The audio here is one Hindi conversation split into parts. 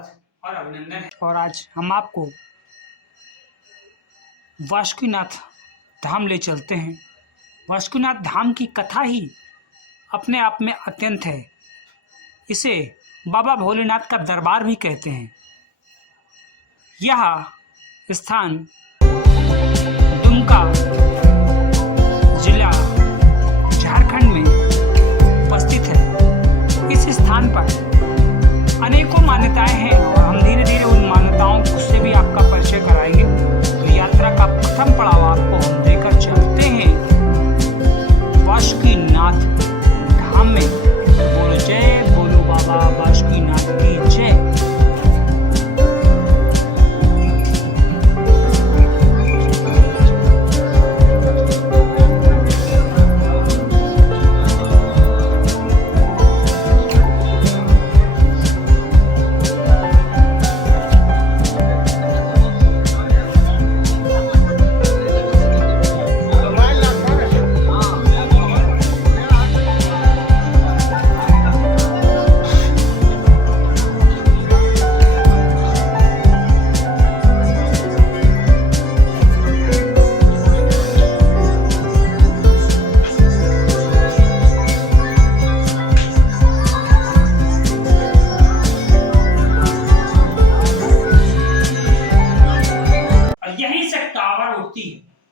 स्वागत और अभिनंदन है। और आज हम आपको वासुकीनाथ धाम ले चलते हैं। वासुकीनाथ धाम की कथा ही अपने आप में अत्यंत है। इसे बाबा भोलेनाथ का दरबार भी कहते हैं। यह स्थान दुमका जिला झारखंड में उपस्थित है। इस स्थान पर अनेकों मान्यताएं हैं और हम धीरे धीरे उन मान्यताओं से भी आपका परिचय कराएंगे। तो यात्रा का प्रथम पड़ाव आपको हम देकर चलते हैं वासुकीनाथ धाम में। बोलो जय बोलो बाबा वासुकीनाथ की जय।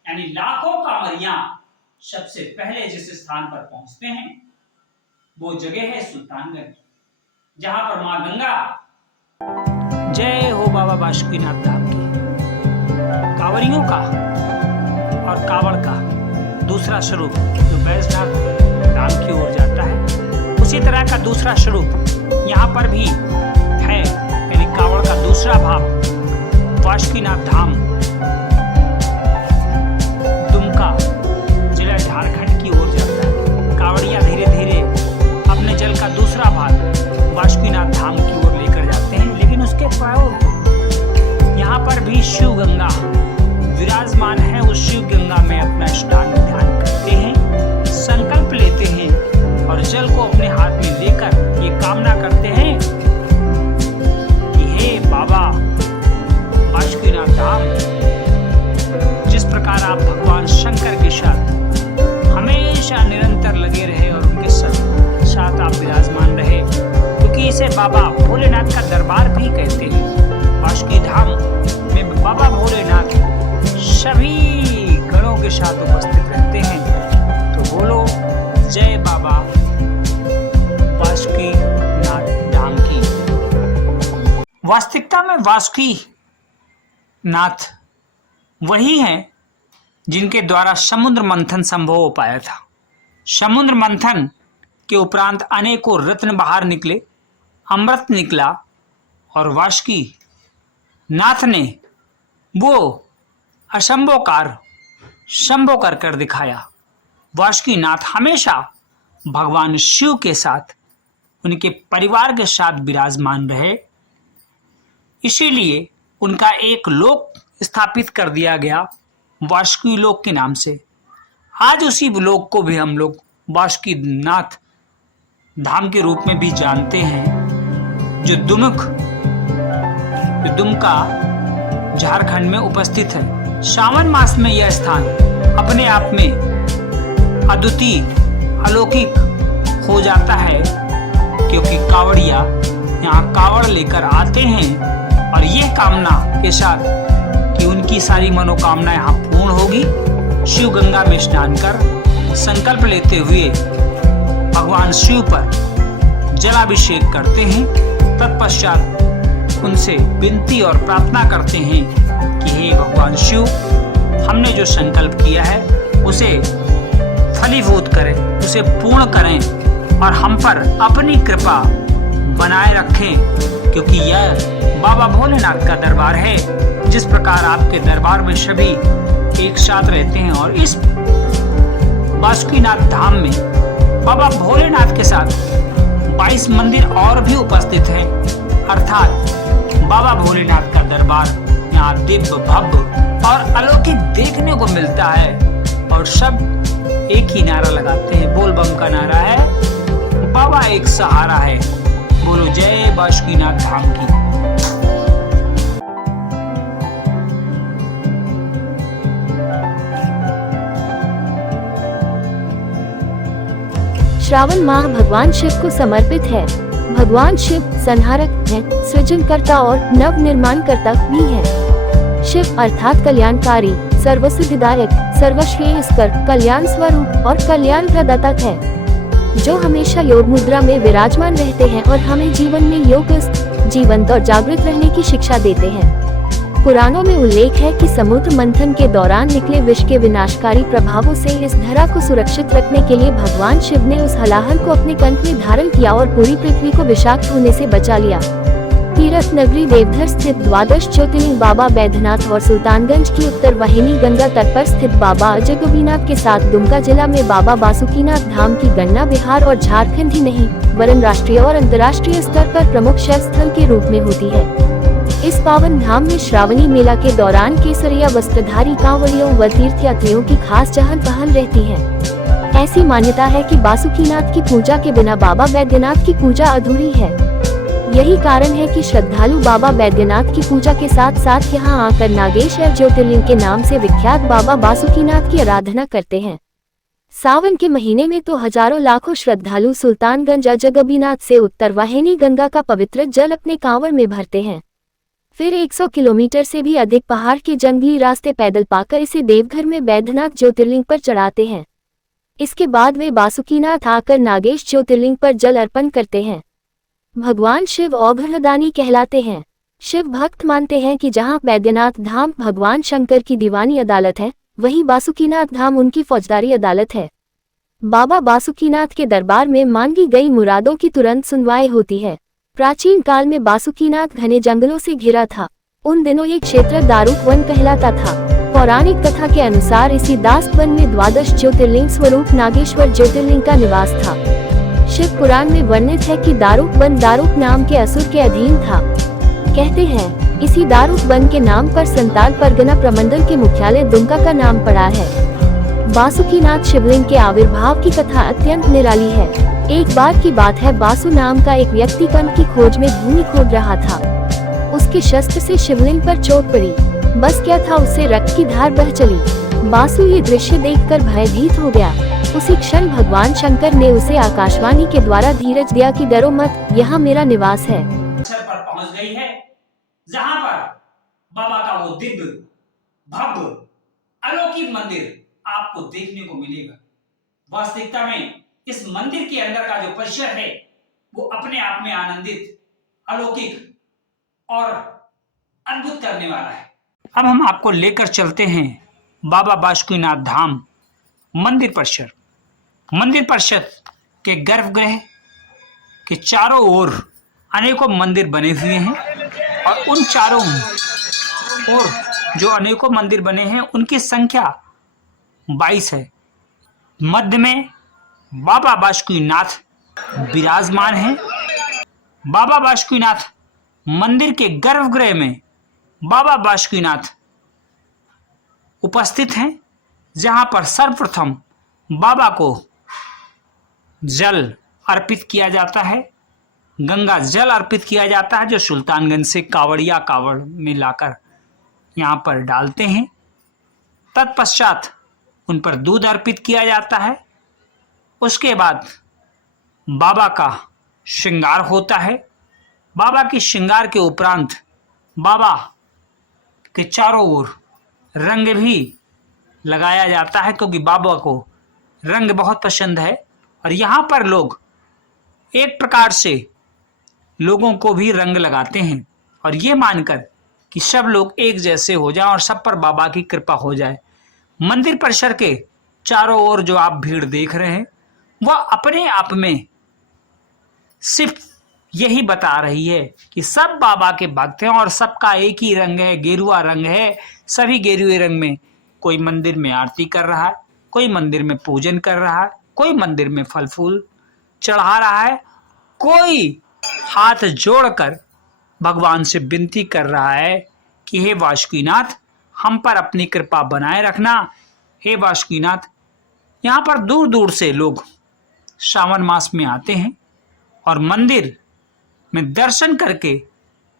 यानी लाखों कांवरियां सबसे पहले जिस स्थान पर पहुंचते हैं वो जगह है सुल्तानगंज, जहां पर मां गंगा। जय हो बाबा वासुकीनाथ धाम की। कांवरियों का और कांवड़ का दूसरा स्वरूप जो बैजनाथ धाम की ओर जाता है, उसी तरह का दूसरा स्वरूप यहाँ पर भी है। यानी कांवड़ का दूसरा भाव वासुकीनाथ धाम जिला झारखंड की ओर जाता है। कांवड़िया धीरे धीरे अपने जल का दूसरा भाग वासुकीनाथ धाम की ओर लेकर जाते हैं। लेकिन उसके बाद यहाँ पर भी शिव गंगा विराजमान है। उस शिव गंगा में अपना स्नान ध्यान करते हैं, संकल्प लेते हैं और जल को अपने हाथ में लेकर ये कामना करते हैं कि हे बाबा वासुकीनाथ धाम, जिस प्रकार आप भगवान शंकर के साथ हमेशा निरंतर लगे रहे और उनके साथ आप विराजमान रहे, क्योंकि इसे बाबा भोलेनाथ का दरबार भी कहते हैं। वासुकी धाम में बाबा भोलेनाथ सभी गणों के साथ उपस्थित रहते हैं। तो बोलो जय बाबा वासुकीनाथ धाम की। वास्तविकता में वासुकी नाथ वही हैं जिनके द्वारा समुद्र मंथन संभव हो पाया था। समुद्र मंथन के उपरांत अनेकों रत्न बाहर निकले, अमृत निकला और वासुकी नाथ ने वो असंभवकार संभव कर कर दिखाया। वासुकी नाथ हमेशा भगवान शिव के साथ, उनके परिवार के साथ विराजमान रहे। इसीलिए उनका एक लोक स्थापित कर दिया गया वासुकी लोक के नाम से। आज उसी लोक को भी हम लोग वासुकीनाथ धाम के रूप में भी जानते हैं, जो दुमका झारखंड में उपस्थित है। सावन मास में यह स्थान अपने आप में अद्वितीय अलौकिक हो जाता है, क्योंकि कांवड़िया यहाँ कांवड़ लेकर आते हैं और यह कामना के साथ कि उनकी सारी मनोकामना यहाँ पूर्ण होगी। शिव गंगा में स्नान कर संकल्प लेते हुए भगवान शिव पर जलाभिषेक करते हैं। तत्पश्चात उनसे विनती और प्रार्थना करते हैं कि हे भगवान शिव, हमने जो संकल्प किया है उसे फलीभूत करें, उसे पूर्ण करें और हम पर अपनी कृपा बनाए रखें, क्योंकि यह बाबा भोलेनाथ का दरबार है। जिस प्रकार आपके दरबार में सभी एक साथ रहते हैं, और इस वासुकीनाथ धाम में बाबा भोलेनाथ के साथ 22 मंदिर और भी उपस्थित हैं। अर्थात बाबा भोलेनाथ का दरबार यहाँ दिव्य भव्य और अलौकिक देखने को मिलता है। और सब एक ही नारा लगाते हैं, बोल बम का नारा है, बाबा एक सहारा है। बोलो जय वासुकीनाथ धाम की। श्रावण माह भगवान शिव को समर्पित है। भगवान शिव संहारक हैं, सृजनकर्ता और नव निर्माण कर्ता भी हैं। शिव अर्थात कल्याणकारी, सर्वसिद्धिदायक, सर्वश्रेयस्कर, कल्याण स्वरूप और कल्याण प्रदाता है, जो हमेशा योग मुद्रा में विराजमान रहते हैं और हमें जीवन में योगस्थ, जीवंत और जागृत रहने की शिक्षा देते हैं। पुराणों में उल्लेख है कि समुद्र मंथन के दौरान निकले विष के विनाशकारी प्रभावों से इस धरा को सुरक्षित रखने के लिए भगवान शिव ने उस हलाहल को अपने कंठ में धारण किया और पूरी पृथ्वी को विषाक्त होने से बचा लिया। तीर्थ नगरी देवघर स्थित द्वादश ज्योतिर्लिंग बाबा बैद्यनाथ और सुल्तानगंज की उत्तर वाहिनी गंगा तट पर स्थित बाबा अजगोबीनाथ के साथ दुमका जिला में बाबा बासुकीनाथ धाम की गणना बिहार और झारखंड ही नहीं वरन राष्ट्रीय और अंतर्राष्ट्रीय स्तर पर प्रमुख शैव स्थल के रूप में होती है। इस पावन धाम में श्रावणी मेला के दौरान केसरिया वस्त्रधारी कांवड़ियों व तीर्थयात्रियों की खास चहल पहल रहती है। ऐसी मान्यता है कि बासुकीनाथ की पूजा के बिना बाबा बैद्यनाथ की पूजा अधूरी है। यही कारण है कि श्रद्धालु बाबा बैद्यनाथ की पूजा के साथ साथ यहाँ आकर नागेश्वर ज्योतिर्लिंग के नाम से विख्यात बाबा बासुकीनाथ की आराधना करते हैं। सावन के महीने में तो हजारों लाखों श्रद्धालु सुल्तानगंज अजगबीनाथ से उत्तर वाहिनी गंगा का पवित्र जल अपने कांवड़ में भरते हैं। फिर 100 किलोमीटर से भी अधिक पहाड़ के जंगली रास्ते पैदल पाकर इसे देवघर में बैद्यनाथ ज्योतिर्लिंग पर चढ़ाते हैं। इसके बाद वे बासुकीनाथ आकर नागेश ज्योतिर्लिंग पर जल अर्पण करते हैं। भगवान शिव औघड़दानी कहलाते हैं। शिव भक्त मानते हैं कि जहां बैद्यनाथ धाम भगवान शंकर की दीवानी अदालत है, वहीं बासुकीनाथ धाम उनकी फौजदारी अदालत है। बाबा बासुकीनाथ के दरबार में मांगी गई मुरादों की तुरंत सुनवाई होती है। प्राचीन काल में बासुकीनाथ घने जंगलों से घिरा था। उन दिनों ये क्षेत्र दारुक वन कहलाता था। पौराणिक कथा के अनुसार इसी दास्त वन में द्वादश ज्योतिर्लिंग स्वरूप नागेश्वर ज्योतिर्लिंग का निवास था। शिव पुराण में वर्णित है कि दारुक वन दारुक नाम के असुर के अधीन था। कहते हैं इसी दारुक वन के नाम पर संताल परगना प्रमंडल के मुख्यालय दुमका का नाम पड़ा है। बासुकीनाथ शिवलिंग के आविर्भाव की कथा अत्यंत निराली है। एक बार की बात है, बासु नाम का एक व्यक्ति कण की खोज में भूमि खोद रहा था। उसके शस्त्र से शिवलिंग पर चोट पड़ी। बस क्या था, उससे रक्त की धार बह चली। बासु ये दृश्य देखकर भयभीत हो गया। उसी क्षण भगवान शंकर ने उसे आकाशवाणी के द्वारा धीरज दिया कि डरो मत, यहाँ मेरा निवास है। पर पहुंच गई है जहां पर बाबा का वो दिव्य भव्य अलौकिक मंदिर आपको देखने को मिलेगा। वास्तविकता में इस मंदिर के अंदर का जो परिसर है वो अपने आप में आनंदित, अलौकिक और अद्भुत करने वाला है। अब हम आपको लेकर चलते हैं बाबा बासुकीनाथ धाम मंदिर परिसर। मंदिर परिसर के गर्भगृह के चारों ओर अनेकों मंदिर बने हुए हैं और उन चारों ओर जो अनेकों मंदिर बने हैं उनकी संख्या 22 है। मध्य में बाबा बासुकीनाथ विराजमान हैं। बाबा बासुकीनाथ मंदिर के गर्भगृह में बाबा बासुकीनाथ उपस्थित हैं, जहां पर सर्वप्रथम बाबा को जल अर्पित किया जाता है। गंगा जल अर्पित किया जाता है जो सुल्तानगंज से कावड़िया कावड़ में लाकर यहाँ पर डालते हैं। तत्पश्चात उन पर दूध अर्पित किया जाता है। उसके बाद बाबा का श्रृंगार होता है। बाबा के श्रृंगार के उपरांत बाबा के चारों ओर रंग भी लगाया जाता है, क्योंकि बाबा को रंग बहुत पसंद है और यहाँ पर लोग एक प्रकार से लोगों को भी रंग लगाते हैं और ये मानकर कि सब लोग एक जैसे हो जाएं और सब पर बाबा की कृपा हो जाए। मंदिर परिसर के चारों ओर जो आप भीड़ देख रहे हैं वह अपने आप में सिर्फ यही बता रही है कि सब बाबा के भक्त हैं और सबका एक ही रंग है, गेरुआ रंग है। सभी गेरुए रंग में कोई मंदिर में आरती कर रहा है, कोई मंदिर में पूजन कर रहा है, कोई मंदिर में फल फूल चढ़ा रहा है, कोई हाथ जोड़कर भगवान से विनती कर रहा है कि हे बासुकीनाथ हम पर अपनी कृपा बनाए रखना। हे बासुकीनाथ, यहाँ पर दूर दूर से लोग श्रावण मास में आते हैं और मंदिर में दर्शन करके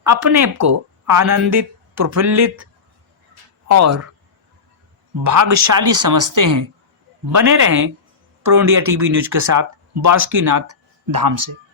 अपने को आनंदित, प्रफुल्लित और भाग्यशाली समझते हैं। बने रहें प्रो इंडिया टीवी न्यूज के साथ। बासुकीनाथ धाम से।